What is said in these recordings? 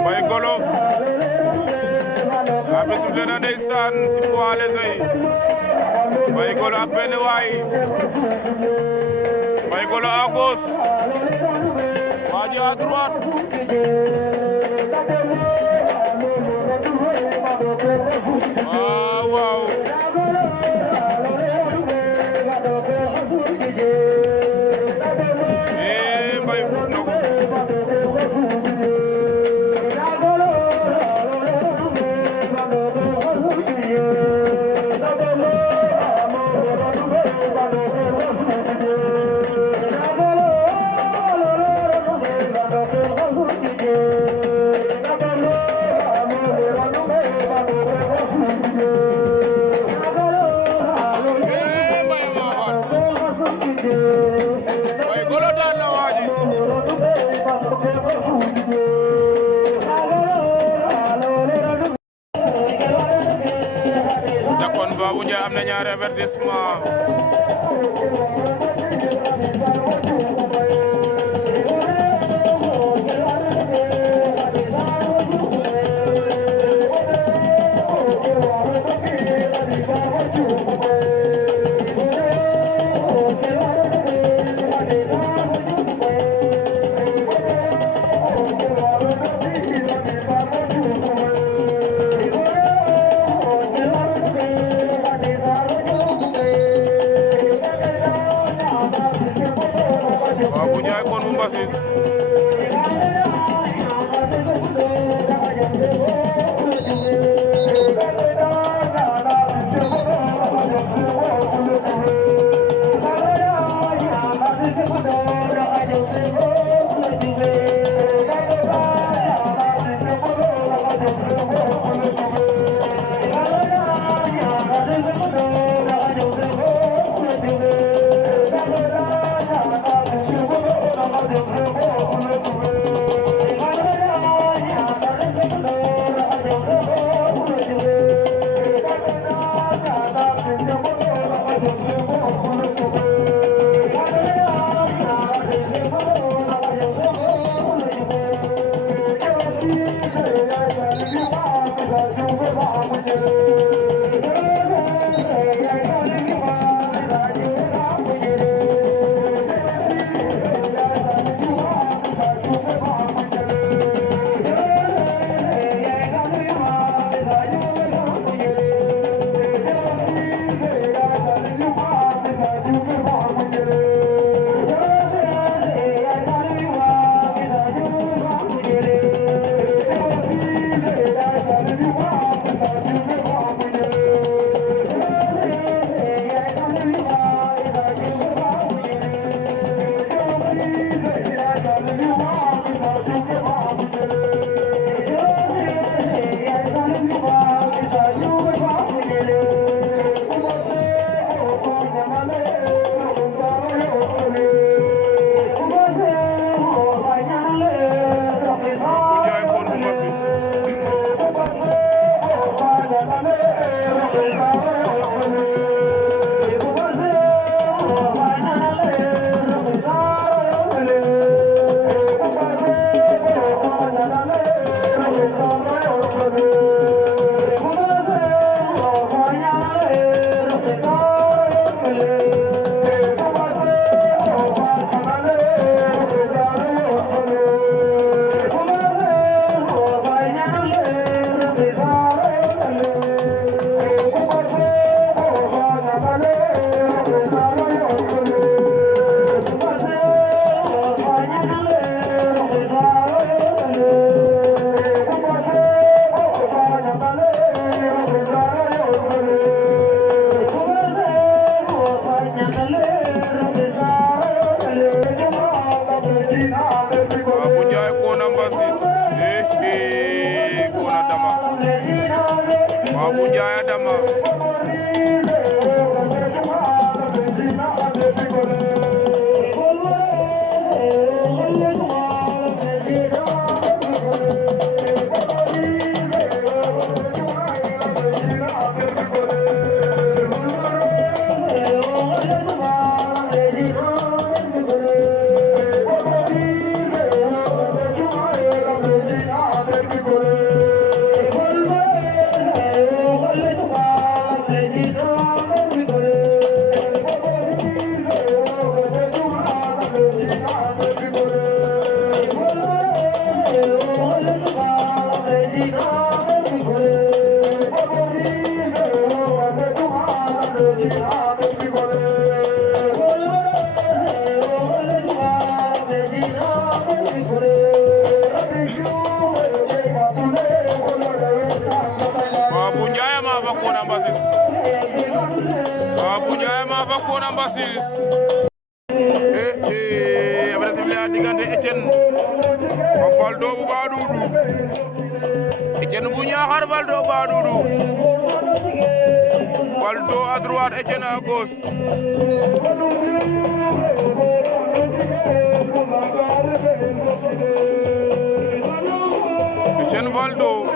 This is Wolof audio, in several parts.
Mbaye Golo abi sifflé na ndeysaan si poids léger yi Mbaye Golo ak benn waay Mbaye Golo à gauche waa ji à droite waaw waaw Mbaye but na ko Mbaye Golo daan na waa ji Jakone Babou Ndiaye am na ñaari avertissement Babou Ndiaye kon mu mbasis Babou Ndiaye kona mbasis kona dama Babou Ndiaye dama Bona Mbassis après sifflé a diggante Etienne fa Valdo bu Badoudou Etienne bu Niakhar Valdo Badoudou Valdo à droite Etienne à gauche Etienne Valdo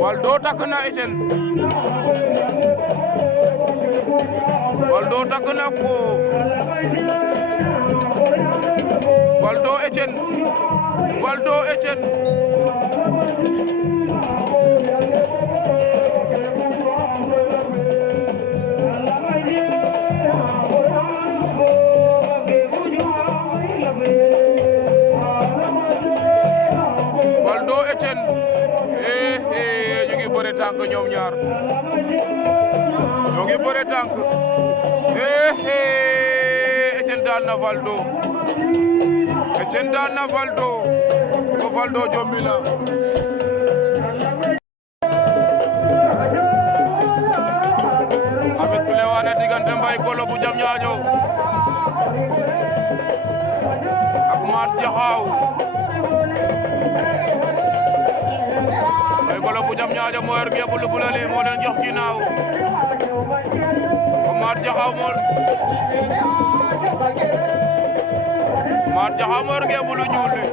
Valdo takk na Etienne Valdo takk na ko Valdo Etienne Valdo Etienne Valdo Etienne tànk ñoom ñaar ñoo ngi bëre tànk Etienne daan na Valdo Etienne daan na Valdo ko Valdo jommi na abe sule wana diggante Mbaye Golo bu Diamniadio ak Mat Jaxaaw Golo bu Diamniadio moo yor ngemb lu bula li moo leen jox ginnaaw ko Mat Jaxaaw moo yor ngemb lu ñuul li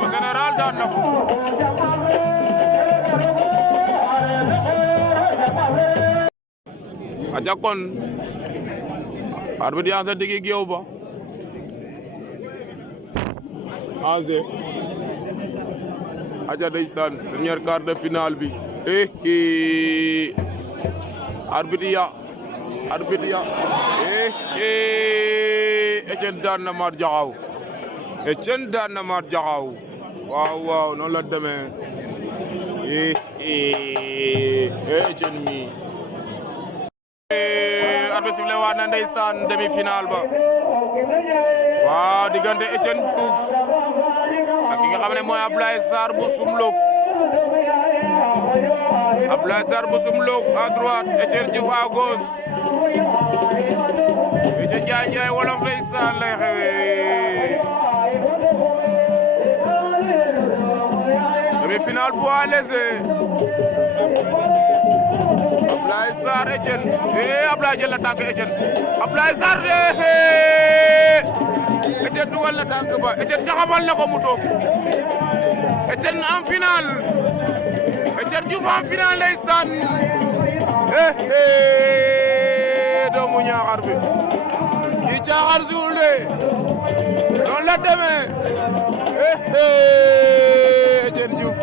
ko Général daan na ko aja kon arbitre yaa sa digi géew ba ase aja ndeysaan dernier quart de finale bi arbitre ya Etienne daan na Mar Diakhao Etienne daan na Mar Diakhao waaw noonu la demee Etienne mi arbitre sifflé waat na ndeysaan demi-finale ba waaw diggante Etienne Diouf ak ki nga xam ne mooy Ablaye Sarr bu Soumlok Ablaye Sarr bu Soumlok à droite Etienne Diouf à gauche Etienne Ndiaye wolof ndeysaan lay xewee demi-finale poids léger Ablaye Sarr Etienne Ablaye jël na tànk Etienne Ablaye Sarr Etienne dugal na tànk ba Etienne jaxabal na ko mu toog Etienne en finale Etienne Diouf en finale ndeysaan doomu Ñaaxar bi kii caaxaan suul de noonu la demee Etienne Diouf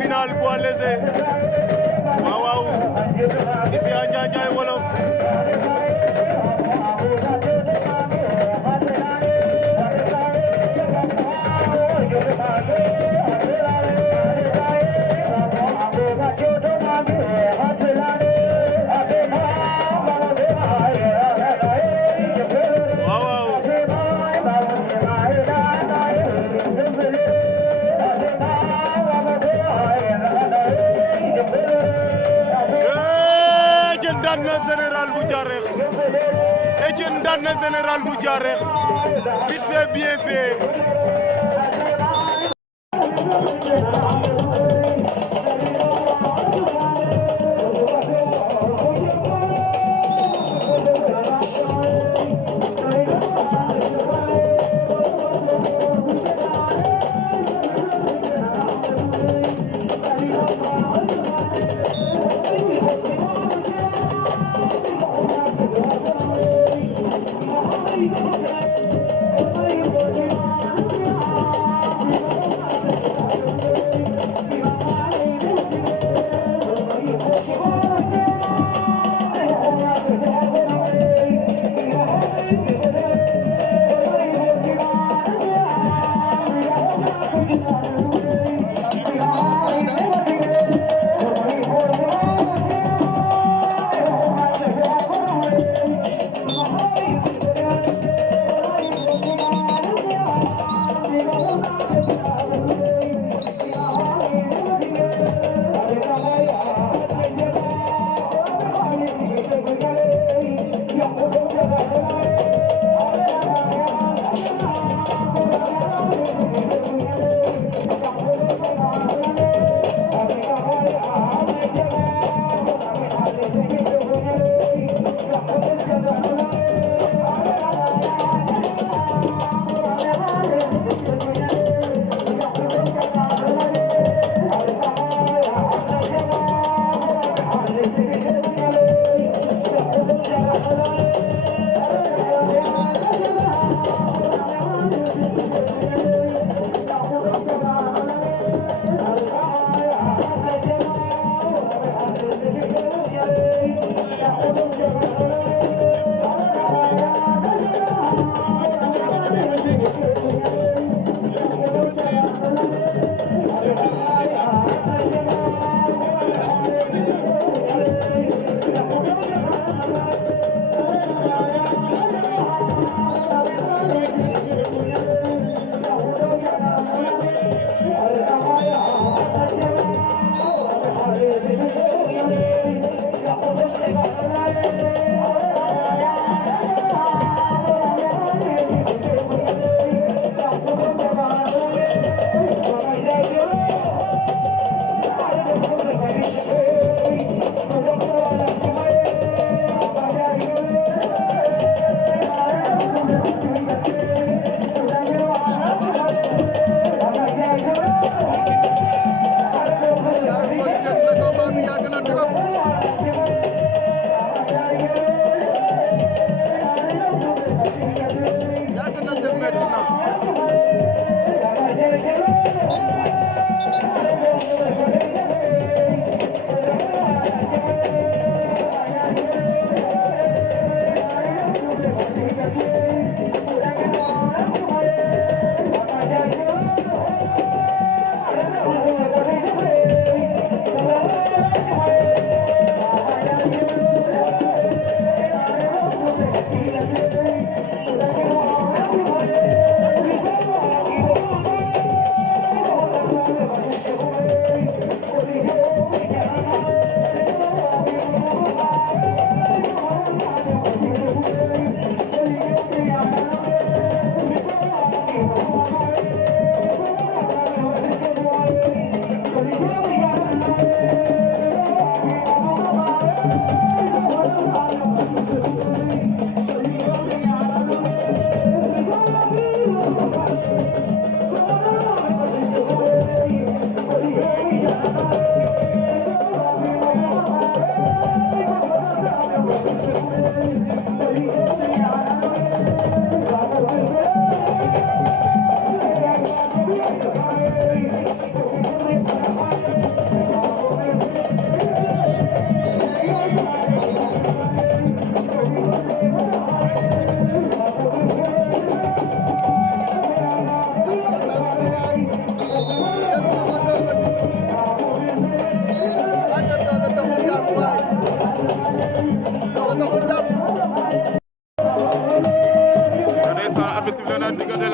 final poids léger waaw ici à Ndiaye Wolof Etienne daan na général bu Diareh vite fait bien fait.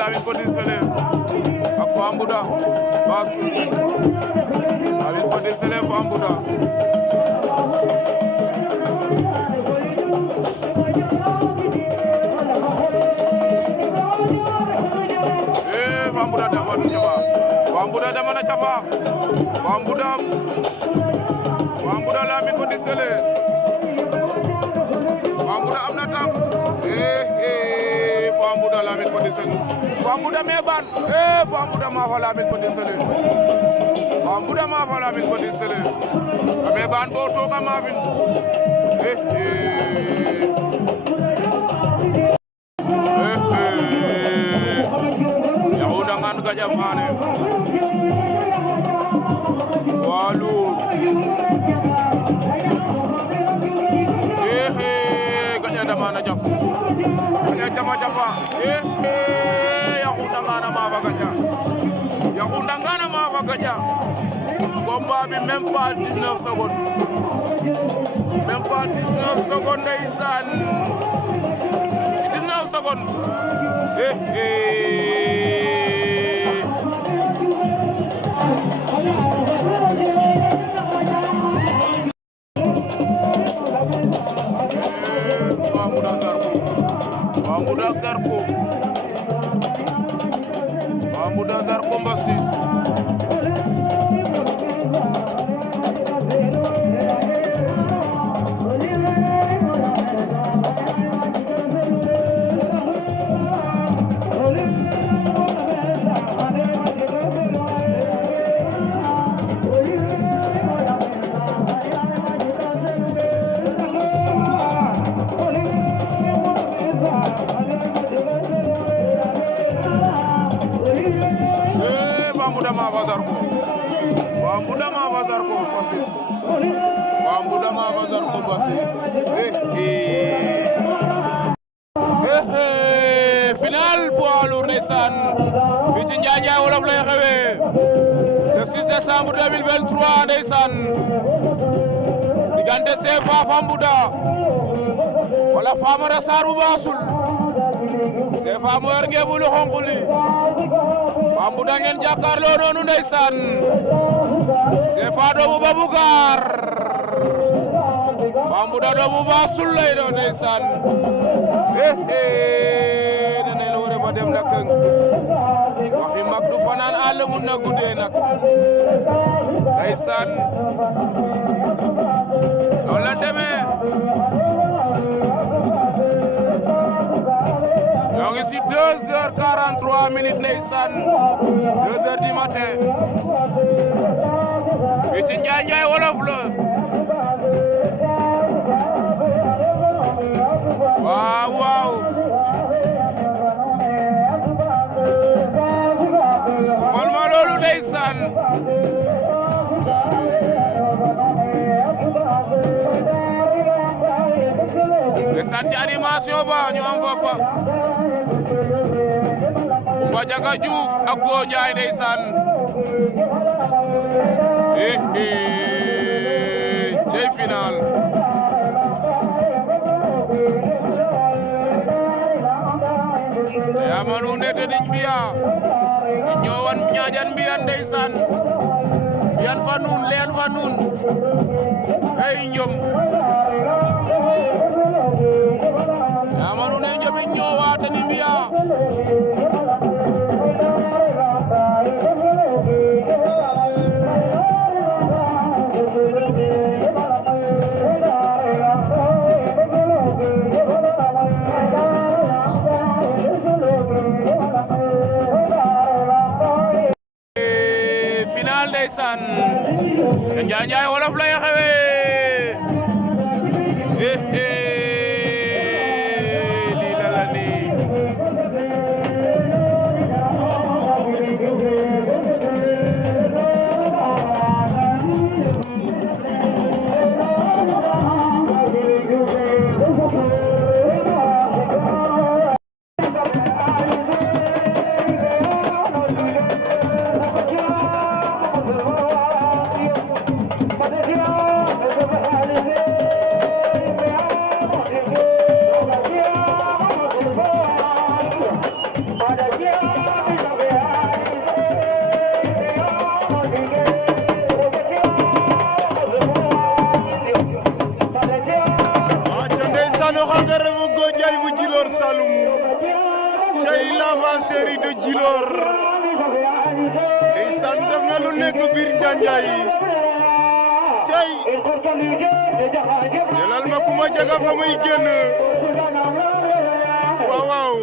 Lamine Petit Sélé ak Fambouda Bassou Lamine Petit Sélé Fambouda Fatou Thiafa Fambuda dama na Thiafa Fambuda Lamine Petit Sélé Fambuda am na tànk Fambuda Lamine Petit Sélé Fambuda me ban Fambuda ma fa Lamine Petit Sélé Fambuda ma fa Lamine Petit Sélé me ban bo toga ma fin Yahuda ngan gajam mane walu gajam damana jaf gajam jama jafa Yahuda ngana ma fa gaja Yahuda ngana ma fa gaja combat bi même pas 19 secondes ndeysaan 19 secondes Fambuda Zarko Mbassis Fambuda ma fa Zarko Mbassis Fambuda ma fa Zarko Mbassis final poids lourd ndeysaan fii ci Njaanjaay Wolof lay xewee le 6 décembre 2023 ndeysaan diggante CFA Fambuda wala Famara Sarr bu Baasul CFA mo yor ngeemu lu xonq li Fambuda ngeen jàkkaarloo noonu ndeysaan CFA doomu Baboucar Fambuda doomu Baasul lay doon ndeysaan nene lu wara ba dem na këng waxi mag du fanaan àll mun na guddee nag ndeysaan noonu la demee ñoo ngi si 2h43 ndeysaan 2h du matin fii ci Njaanjaay Wolof la waaw sumal ma loolu ndeysaan ndeysaan ci animation ba ñu am fa Kumba Jaga Diouf ak Go Njaay ndeysaan cey final yamanu nete diñ mbiya ñowan ñaajan mbiyan ndeysaan mbiyan fa nuun leen fa nuun hey njom yamanu ne njobi ñowa tani mbiya final ndeysaan ca Njaanjaay Wolof lay xewee lii la la nii Djilor Saloum tey l'avancée de Djilor ndeysaan def na lu nekk biir Njanjaay cay jëlal ma kuma jaga fa muy génn waaw waaw